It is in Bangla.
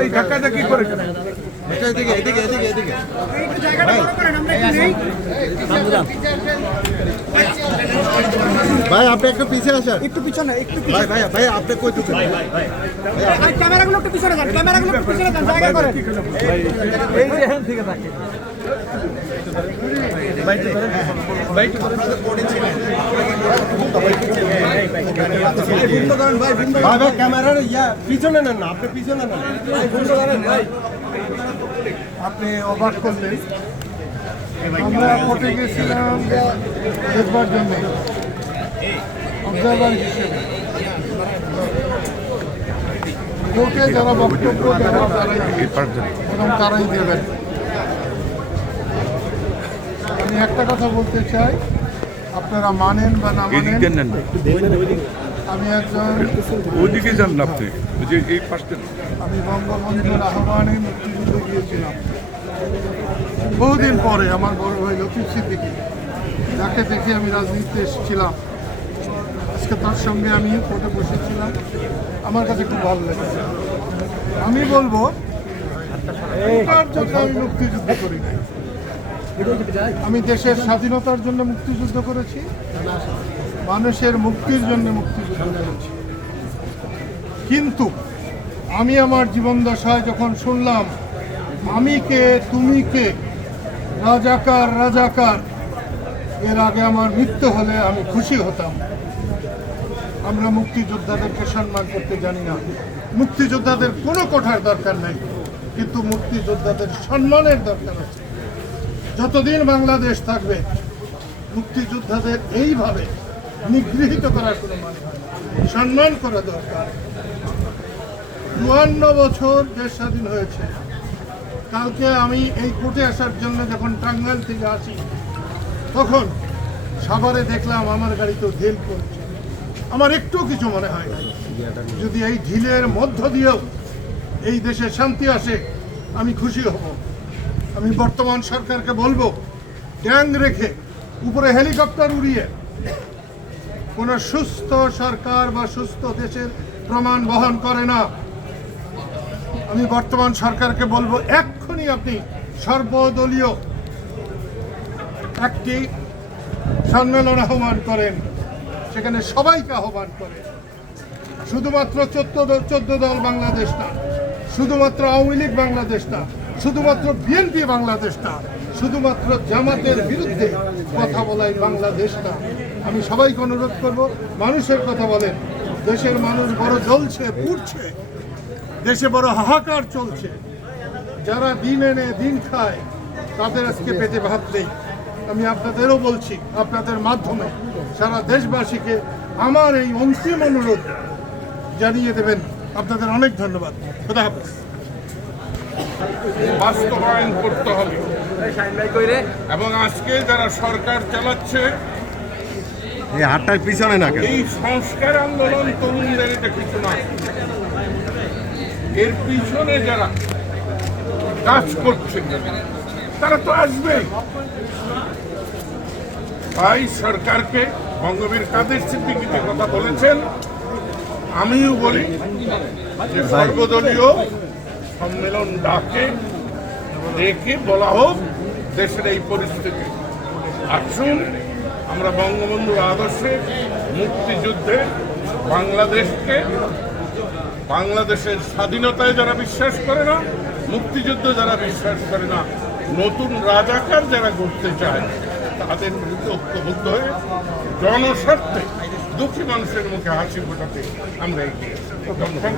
এই ধাক্কাটা কি করে? এদিকে এদিকে এদিকে এদিকে ভাই আপনি একটু পিছিয়ে আসেন একটু পিছনে একটু ভাই ভাই ভাই আপনি কই ঢুকেন ক্যামেরাগুলো একটু পিছনে যান ক্যামেরাগুলো একটু পিছনে যান জায়গা করেন ভাই ভাই ক্যামেরার ইয়া পিছনে নেন না আপনি পিছনে নেন আপনি অবাক করলেন। আমরা কোর্টে গেছিলাম দেখবার জন্য। অবজারভার হিসেবে। কোর্টে যারা বক্তব্য তারাই এবং তারাই দেবেন। আমি একটা কথা বলতে চাই আপনারা মানেন বা না মানেন আমি একজন ওইদিকে যান আপনি। আমি বঙ্গবন্ধুর আহ্বানে মুক্তিযুদ্ধে গিয়েছিলাম। বহুদিন পরে আমার বড় ভাই লতিফ সিদ্দিকি, যাকে দেখে আমি রাজনীতিতে এসেছিলাম। আজকে তার সঙ্গে আমি কোর্টে বসেছিলাম। আমার কাছে খুব ভালো লেগেছে। আমি বলব আমি মুক্তিযুদ্ধ করি। আমি দেশের স্বাধীনতার জন্য মুক্তিযুদ্ধ করেছি। মানুষের মুক্তির জন্য মুক্তিযুদ্ধ করেছি। কিন্তু আমি আমার জীবন দশায় যখন শুনলাম আমি কে, তুমি কে? রাজাকার রাজাকার। এর আগে আমার মৃত্যু হলে আমি খুশি হতাম। আমরা মুক্তিযোদ্ধাদেরকে সম্মান করতে জানি না। মুক্তিযোদ্ধাদের কোনো কোঠার দরকার নাই, কিন্তু মুক্তিযোদ্ধাদের সম্মানের দরকার আছে। যতদিন বাংলাদেশ থাকবে, মুক্তিযোদ্ধাদের এইভাবে নিগৃহীত করার কোনো মানে সম্মান করা দরকার। চুয়ান্ন বছর দেশ স্বাধীন হয়েছে। কালকে আমি এই কোর্টে আসার জন্য যখন টাঙ্গাইল থেকে আসি, তখন সাভারে দেখলাম আমার গাড়িতে ঢিল পড়ছে। আমার একটু কিছু মনে হয় না যদি এই ঢিলের মধ্য দিয়েও এই দেশে শান্তি আসে, আমি খুশি হব। আমি বর্তমান সরকারকে বলব ট্যাং রেখে উপরে হেলিকপ্টার উড়িয়ে কোন সুস্থ সরকার বা সুস্থ দেশের প্রমাণ বহন করে না। আমি বর্তমান সরকারকে বলব, এক্ষুনি আপনি সর্বদলীয় একটি সম্মেলন আহ্বান করেন, সেখানে সবাইকে আহ্বান করেন। শুধুমাত্র চোদ্দ চোদ্দ দল বাংলাদেশ না, শুধুমাত্র আওয়ামী লীগ বাংলাদেশ না, শুধুমাত্র বিএনপি বাংলাদেশ না, শুধুমাত্র জামাতের বিরুদ্ধে কথা বলাই বাংলাদেশ না। আমি সবাইকে অনুরোধ করব, মানুষের কথা বলেন, দেশের মানুষ বড় জ্বলছে, পুড়ছে। দেশে বড় হাহাকার চলছে। যারা দিন এনে দিন খায় তাদের আজকে পেটে ভাত নেই। আমি আপনাদেরও বলছি আপনাদের মাধ্যমে সারা দেশবাসীকে আমার এই অন্তিম অনুরোধ জানিয়ে দেবেন। আপনাদের অনেক ধন্যবাদ। খোদা হাফেজ। বাস্তবায়ন করতে হবে। এবং আজকে যারা সরকার চালাচ্ছে এই পিছনে না কেন? এই সংস্কার আন্দোলন তরুণদের এটা কিছু না। এর পিছনে যারা কাজ করছে, তারা তো আসবে তাই সরকারকে, বঙ্গবীর কাদের সিদ্দিকিতে কথা বলেছেন, আমিও বলি যে সর্বদলীয় সম্মেলন ডাকে, ডেকে বলা হোক, দেশের এই পরিস্থিতি। আসুন, আমরা বঙ্গবন্ধুর আদর্শে মুক্তিযুদ্ধে বাংলাদেশকে বাংলাদেশের স্বাধীনতায় যারা বিশ্বাস করে না মুক্তিযুদ্ধ যারা বিশ্বাস করে না নতুন রাজাকার যারা করতে চায় তাদের বিরুদ্ধে ঐক্যবদ্ধ হয়ে জনস্বার্থে দুঃখী মানুষের মুখে হাসি ফোটাতে আমরা এগিয়ে আসি। ধন্যবাদ